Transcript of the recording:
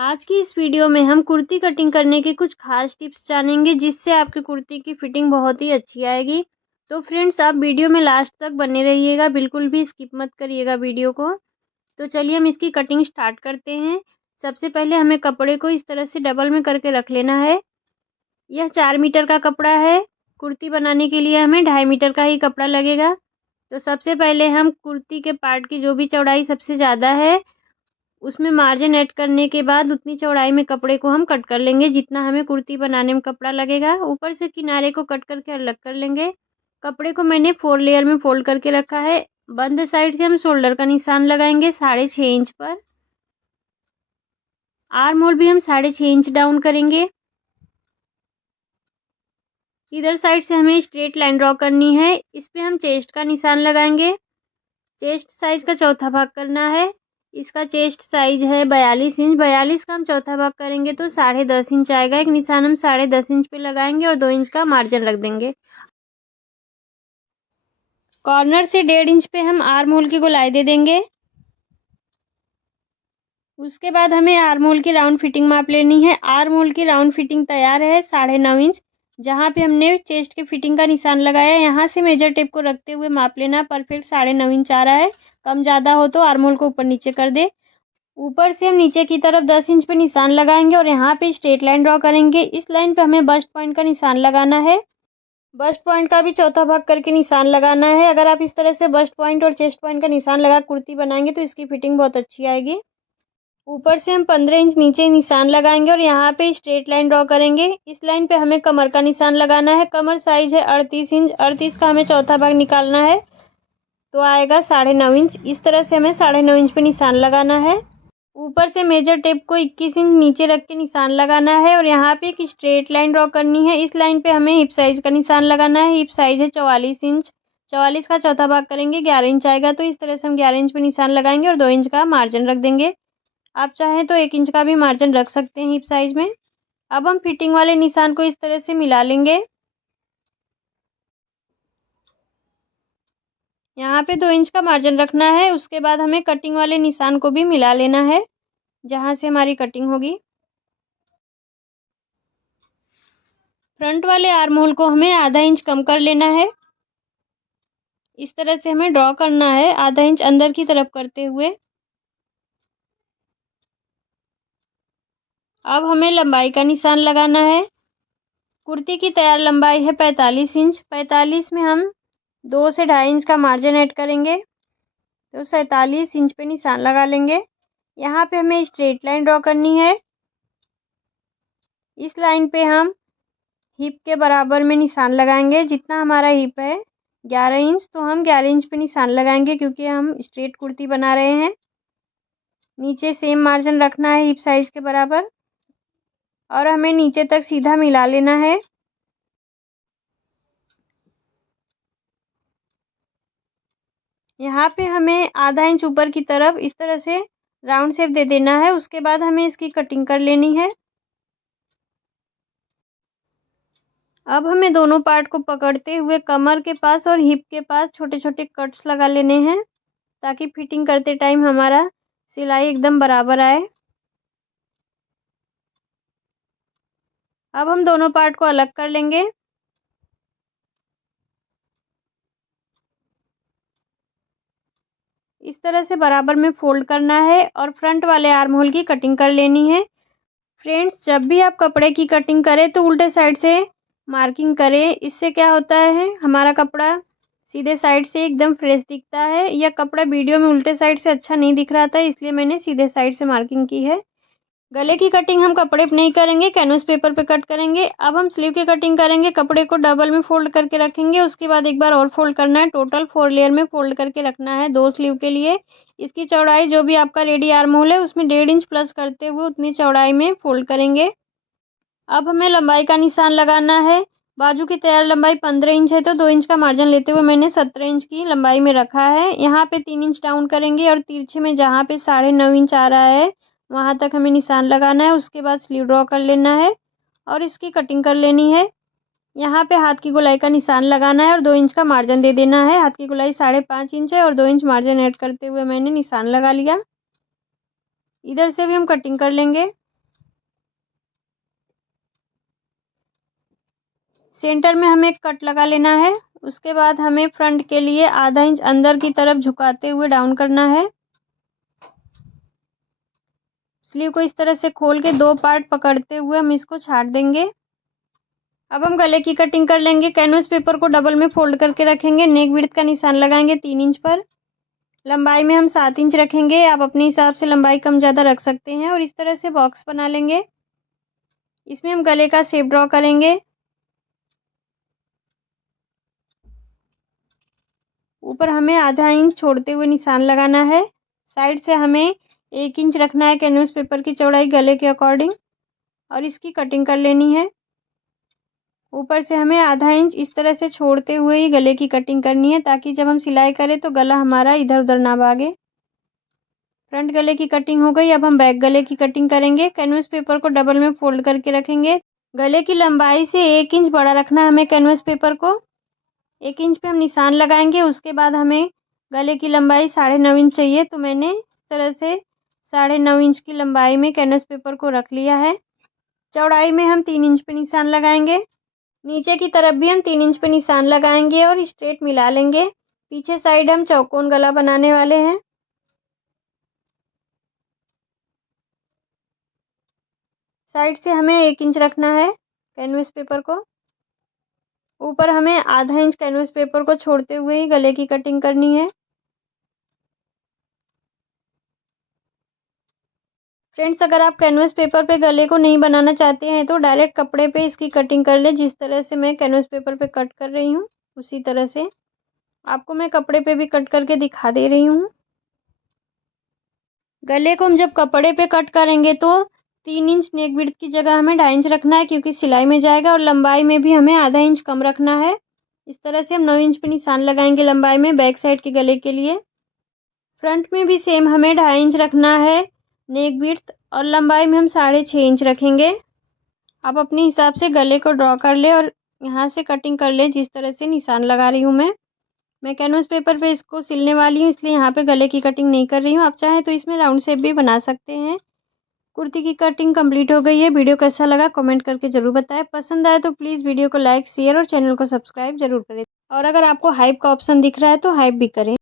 आज की इस वीडियो में हम कुर्ती कटिंग करने के कुछ खास टिप्स जानेंगे जिससे आपकी कुर्ती की फिटिंग बहुत ही अच्छी आएगी। तो फ्रेंड्स, आप वीडियो में लास्ट तक बने रहिएगा, बिल्कुल भी स्किप मत करिएगा वीडियो को। तो चलिए हम इसकी कटिंग स्टार्ट करते हैं। सबसे पहले हमें कपड़े को इस तरह से डबल में करके रख लेना है। यह 4 मीटर का कपड़ा है। कुर्ती बनाने के लिए हमें 2.5 मीटर का ही कपड़ा लगेगा। तो सबसे पहले हम कुर्ती के पार्ट की जो भी चौड़ाई सबसे ज़्यादा है उसमें मार्जिन ऐड करने के बाद उतनी चौड़ाई में कपड़े को हम कट कर लेंगे जितना हमें कुर्ती बनाने में कपड़ा लगेगा। ऊपर से किनारे को कट करके अलग कर लेंगे। कपड़े को मैंने 4 लेयर में फोल्ड करके रखा है। बंद साइड से हम शोल्डर का निशान लगाएंगे 6.5 इंच पर। आर्म होल भी हम 6.5 इंच डाउन करेंगे। इधर साइड से हमें स्ट्रेट लाइन ड्रॉ करनी है। इस पे हम चेस्ट का निशान लगाएंगे। चेस्ट साइज का चौथा भाग करना है। इसका चेस्ट साइज है 42 इंच। 42 का हम चौथा भाग करेंगे तो 10.5 इंच आएगा। एक निशान हम 10.5 इंच पे लगाएंगे और 2 इंच का मार्जिन रख देंगे। कॉर्नर से 1.5 इंच पे हम आर्म होल की गोलाई दे देंगे। उसके बाद हमें आर्म होल की राउंड फिटिंग माप लेनी है। आर्म होल की राउंड फिटिंग तैयार है 9.5 इंच। जहाँ पे हमने चेस्ट की फिटिंग का निशान लगाया यहाँ से मेजर टेप को रखते हुए माप लेना। परफेक्ट 9.5 इंच आ रहा है। कम ज़्यादा हो तो आर्म होल को ऊपर नीचे कर दे। ऊपर से हम नीचे की तरफ 10 इंच पे निशान लगाएंगे और यहाँ पे स्ट्रेट लाइन ड्रॉ करेंगे। इस लाइन पे हमें बस्ट पॉइंट का निशान लगाना है। बस्ट पॉइंट का भी चौथा भाग करके निशान लगाना है। अगर आप इस तरह से बस्ट पॉइंट और चेस्ट पॉइंट का निशान लगा कुर्ती बनाएंगे तो इसकी फिटिंग बहुत अच्छी आएगी। ऊपर से हम 15 इंच नीचे निशान लगाएंगे और यहाँ पे स्ट्रेट लाइन ड्रॉ करेंगे। इस लाइन पे हमें कमर का निशान लगाना है। कमर साइज है 38 इंच। 38 का हमें चौथा भाग निकालना है तो आएगा 9.5 इंच। इस तरह से हमें 9.5 इंच पे निशान लगाना है। ऊपर से मेजर टेप को 21 इंच नीचे रख के निशान लगाना है और यहाँ पे एक स्ट्रेट लाइन ड्रॉ करनी है। इस लाइन पे हमें हिप साइज का निशान लगाना है। हिप साइज है 44 इंच। 44 का चौथा भाग करेंगे 11 इंच आएगा। तो इस तरह से हम 11 इंच पे निशान लगाएंगे और 2 इंच का मार्जिन रख देंगे। आप चाहें तो 1 इंच का भी मार्जिन रख सकते हैं हिप साइज में। अब हम फिटिंग वाले निशान को इस तरह से मिला लेंगे। यहाँ पे 2 इंच का मार्जिन रखना है। उसके बाद हमें कटिंग वाले निशान को भी मिला लेना है जहाँ से हमारी कटिंग होगी। फ्रंट वाले आर्म होल को हमें आधा इंच कम कर लेना है। इस तरह से हमें ड्रॉ करना है आधा इंच अंदर की तरफ करते हुए। अब हमें लंबाई का निशान लगाना है। कुर्ती की तैयार लंबाई है 45 इंच। 45 में हम 2 से 2.5 इंच का मार्जिन ऐड करेंगे तो 47 इंच पे निशान लगा लेंगे। यहाँ पे हमें स्ट्रेट लाइन ड्रॉ करनी है। इस लाइन पे हम हिप के बराबर में निशान लगाएंगे। जितना हमारा हिप है 11 इंच तो हम 11 इंच पे निशान लगाएंगे क्योंकि हम स्ट्रेट कुर्ती बना रहे हैं। नीचे सेम मार्जिन रखना है हिप साइज के बराबर और हमें नीचे तक सीधा मिला लेना है। यहाँ पे हमें आधा इंच ऊपर की तरफ इस तरह से राउंड शेप दे देना है। उसके बाद हमें इसकी कटिंग कर लेनी है। अब हमें दोनों पार्ट को पकड़ते हुए कमर के पास और हिप के पास छोटे छोटे कट्स लगा लेने हैं ताकि फिटिंग करते टाइम हमारा सिलाई एकदम बराबर आए। अब हम दोनों पार्ट को अलग कर लेंगे। इस तरह से बराबर में फोल्ड करना है और फ्रंट वाले आर्म होल की कटिंग कर लेनी है। फ्रेंड्स, जब भी आप कपड़े की कटिंग करें तो उल्टे साइड से मार्किंग करें। इससे क्या होता है, हमारा कपड़ा सीधे साइड से एकदम फ्रेश दिखता है। यह कपड़ा वीडियो में उल्टे साइड से अच्छा नहीं दिख रहा था, इसलिए मैंने सीधे साइड से मार्किंग की है। गले की कटिंग हम कपड़े पे नहीं करेंगे, कैनवस पेपर पे कट करेंगे। अब हम स्लीव की कटिंग करेंगे। कपड़े को डबल में फोल्ड करके रखेंगे। उसके बाद एक बार और फोल्ड करना है। टोटल 4 लेयर में फोल्ड करके रखना है 2 स्लीव के लिए। इसकी चौड़ाई जो भी आपका रेडी आर्म होल है उसमें 1.5 इंच प्लस करते हुए उतनी चौड़ाई में फोल्ड करेंगे। अब हमें लंबाई का निशान लगाना है। बाजू की तैयार लंबाई 15 इंच है तो 2 इंच का मार्जिन लेते हुए मैंने 17 इंच की लंबाई में रखा है। यहाँ पे 3 इंच डाउन करेंगे और तिरछे में जहाँ पे 9.5 इंच आ रहा है वहाँ तक हमें निशान लगाना है। उसके बाद स्लीव ड्रॉ कर लेना है और इसकी कटिंग कर लेनी है। यहाँ पे हाथ की गोलाई का निशान लगाना है और 2 इंच का मार्जिन दे देना है। हाथ की गोलाई 5.5 इंच है और 2 इंच मार्जिन ऐड करते हुए मैंने निशान लगा लिया। इधर से भी हम कटिंग कर लेंगे। सेंटर में हमें एक कट लगा लेना है। उसके बाद हमें फ्रंट के लिए आधा इंच अंदर की तरफ झुकाते हुए डाउन करना है। स्लीव को इस तरह से खोल के 2 पार्ट पकड़ते हुए हम इसको छाट देंगे। अब हम गले की कटिंग कर लेंगे। कैनवस पेपर को डबल में फोल्ड करके रखेंगे। नेक विड्थ का निशान लगाएंगे 3 इंच पर। लंबाई में हम 7 इंच रखेंगे। आप अपने हिसाब से लंबाई कम ज़्यादा रख सकते हैं। और इस तरह से बॉक्स बना लेंगे। इसमें हम गले का शेप ड्रॉ करेंगे। ऊपर हमें आधा इंच छोड़ते हुए निशान लगाना है। साइड से हमें 1 इंच रखना है कैनवस पेपर की चौड़ाई गले के अकॉर्डिंग और इसकी कटिंग कर लेनी है। ऊपर से हमें आधा इंच इस तरह से छोड़ते हुए ही गले की कटिंग करनी है ताकि जब हम सिलाई करें तो गला हमारा इधर उधर ना भागे। फ्रंट गले की कटिंग हो गई। अब हम बैक गले की कटिंग करेंगे। कैनवस पेपर को डबल में फोल्ड करके रखेंगे। गले की लंबाई से 1 इंच बड़ा रखना है हमें कैनवस पेपर को। 1 इंच पे हम निशान लगाएंगे। उसके बाद हमें गले की लंबाई 9.5 इंच चाहिए, तो मैंने इस तरह से 9.5 इंच की लंबाई में कैनवस पेपर को रख लिया है। चौड़ाई में हम 3 इंच पे निशान लगाएंगे। नीचे की तरफ भी हम 3 इंच पे निशान लगाएंगे और स्ट्रेट मिला लेंगे। पीछे साइड हम चौकोन गला बनाने वाले हैं। साइड से हमें 1 इंच रखना है कैनवस पेपर को। ऊपर हमें आधा इंच कैनवस पेपर को छोड़ते हुए ही गले की कटिंग करनी है। फ्रेंड्स, अगर आप कैनवस पेपर पे गले को नहीं बनाना चाहते हैं तो डायरेक्ट कपड़े पे इसकी कटिंग कर ले। जिस तरह से मैं कैनवस पेपर पे कट कर रही हूँ उसी तरह से आपको मैं कपड़े पे भी कट करके दिखा दे रही हूँ। गले को हम जब कपड़े पे कट करेंगे तो 3 इंच नेक विड्थ की जगह हमें 2.5 इंच रखना है क्योंकि सिलाई में जाएगा। और लंबाई में भी हमें आधा इंच कम रखना है। इस तरह से हम 9 इंच पे निशान लगाएंगे लंबाई में बैक साइड के गले के लिए। फ्रंट में भी सेम हमें 2.5 इंच रखना है नेक विड्थ और लंबाई में हम 6.5 इंच रखेंगे। आप अपने हिसाब से गले को ड्रॉ कर ले और यहाँ से कटिंग कर ले जिस तरह से निशान लगा रही हूँ मैं कैनवस पेपर पे इसको सिलने वाली हूँ, इसलिए यहाँ पे गले की कटिंग नहीं कर रही हूँ। आप चाहें तो इसमें राउंड शेप भी बना सकते हैं। कुर्ती की कटिंग कंप्लीट हो गई है। वीडियो कैसा लगा कमेंट करके ज़रूर बताएं। पसंद आए तो प्लीज़ वीडियो को लाइक शेयर और चैनल को सब्सक्राइब जरूर करें। और अगर आपको हाइप का ऑप्शन दिख रहा है तो हाइप भी करें।